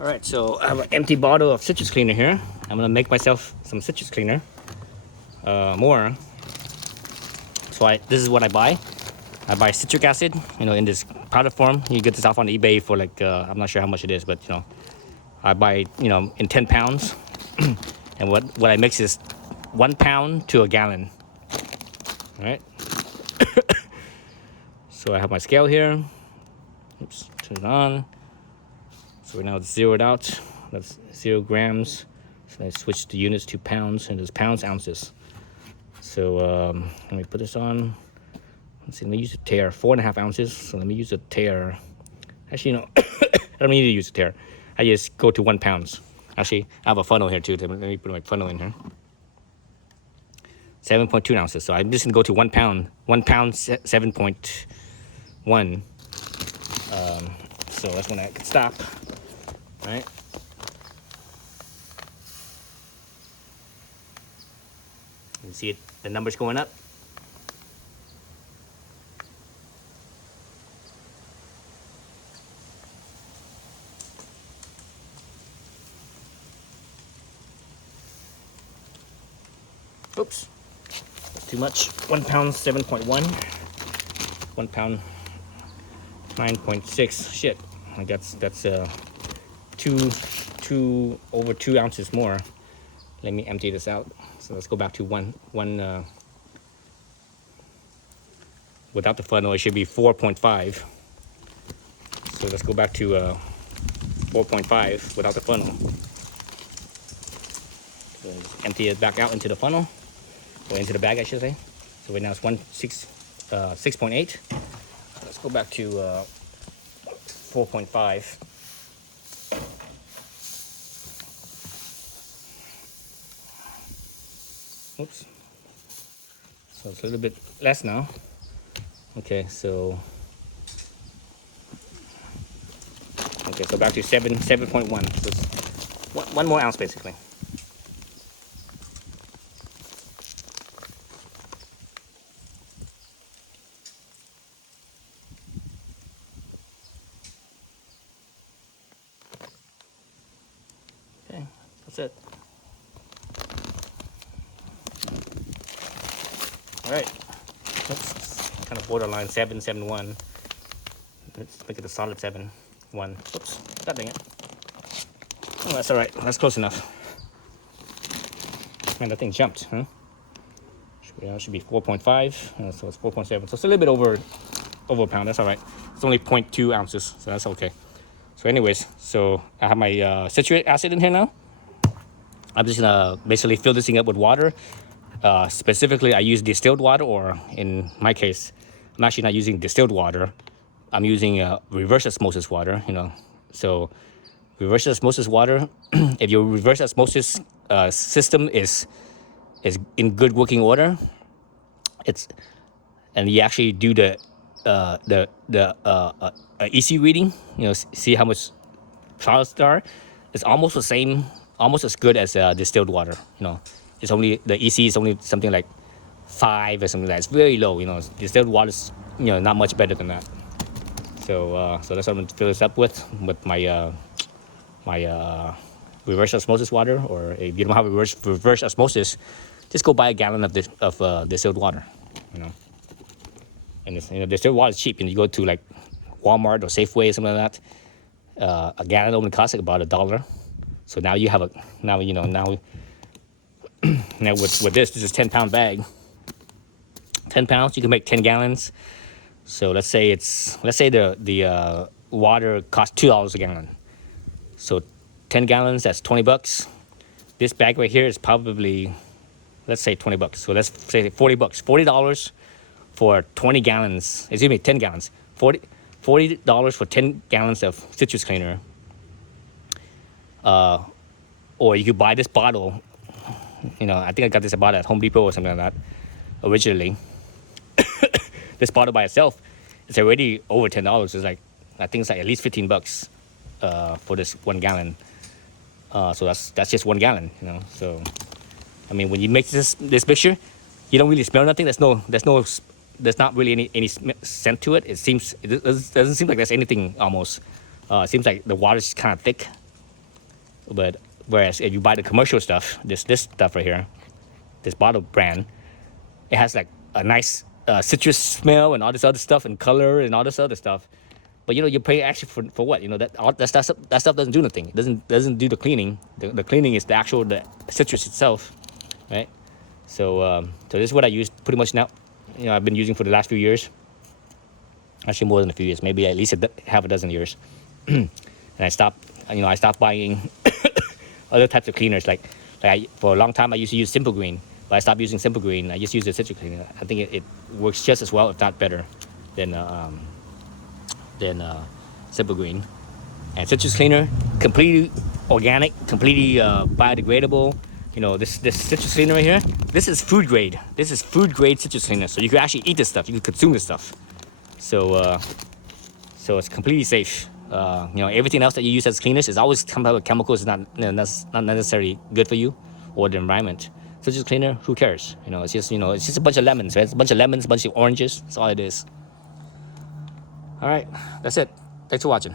All right, so I have an empty bottle of citrus cleaner here. I'm gonna make myself some citrus cleaner, more. So this is what I buy. I buy citric acid, in this powder form. You get this off on eBay for like, I'm not sure how much it is, but I buy, in 10 pounds. And what I mix is 1 pound to a gallon. All right. So I have my scale here. Oops, turn it on. So right now it's zeroed out. That's 0 grams. So I switch the units to pounds, and there's pounds, ounces. So let me put this on. Let's see, let me use a tare, 4.5 ounces. So let me use a tare. Actually, I don't need to use a tare. I just go to 1 pound. Actually, I have a funnel here too. Let me put my funnel in here. 7.2 ounces. So I'm just gonna go to 1 pound. 1 pound, 7.1. So that's when I can stop. All right. You see it, the numbers going up. Oops, that's too much. 1 pound, 7.1. 1 pound, 9.6. Shit, that's over 2 ounces more. Let me empty this out. So let's go back to one. Without the funnel, it should be 4.5. So let's go back to 4.5 without the funnel. So empty it back out into the funnel, or into the bag, I should say. So right now it's 6.8. Let's go back to 4.5. Oops. So it's a little bit less now. Okay, so back to 7.1. So it's one more ounce basically. Okay, that's it. All right. Oops. Kind of borderline 7.1. Let's make it a solid 7.1. Oops. God dang it. Oh, that's all right. That's close enough. Man, that thing jumped, huh? Should be 4.5. So it's 4.7. So it's a little bit over a pound. That's all right. It's only 0.2 ounces, so that's okay. So anyways, so I have my citric acid in here now. I'm just gonna basically fill this thing up with water. Specifically, I use distilled water, or in my case, I'm actually not using distilled water. I'm using reverse osmosis water, So reverse osmosis water, if your reverse osmosis system is in good working order, and you actually do the EC reading, see how much solids there are, it's almost the same, almost as good as distilled water. It's only the EC is only something like 5 or something like that. It's very low. Distilled water is not much better than that. So that's what I'm gonna fill this up with my reverse osmosis water. Or if you don't have reverse osmosis, just go buy a gallon of distilled water. And distilled water is cheap. And you go to like Walmart or Safeway or something like that. A gallon only costs like about $1. So now you have now with this is 10-pound bag. 10 pounds, you can make 10 gallons. So let's say the water costs $2 a gallon. So 10 gallons, that's $20. This bag right here is probably, let's say $20. So let's say $40. $40 for 20 gallons. Excuse me, 10 gallons. $40 for 10 gallons of citrus cleaner. Or you could buy this bottle. I think I got this about at Home Depot or something like that originally. This bottle by itself, it's already over $10. It's like, I think it's like at least $15 for this 1 gallon. So that's just 1 gallon. So I mean, when you make this mixture, you don't really smell nothing. There's not really any scent to it. It doesn't seem like there's anything almost. It seems like the water's kind of thick, But whereas if you buy the commercial stuff, this stuff right here, this bottle brand, it has like a nice citrus smell and all this other stuff and color and all this other stuff. But you know, you're paying actually for what? You know, that stuff doesn't do nothing. It doesn't do the cleaning. The cleaning is the citrus itself, right? So so this is what I use pretty much now. You know, I've been using for the last few years. Actually, more than a few years, maybe at least half a dozen years. And I stopped buying other types of cleaners. For a long time, I used to use Simple Green, but I stopped using Simple Green. I just use the citric cleaner. I think it works just as well, if not better, than Simple Green. And citrus cleaner, completely organic, completely biodegradable. You know, this citrus cleaner right here, this is food grade. This is food grade citrus cleaner. So you can actually eat this stuff. You can consume this stuff. So it's completely safe. You know, everything else that you use as cleaners is always come out with chemicals. It's not necessarily good for you or the environment. Citrus cleaner, who cares? You know, it's just a bunch of lemons, right? It's a bunch of lemons, a bunch of oranges. That's all it is. All right, that's it. Thanks for watching.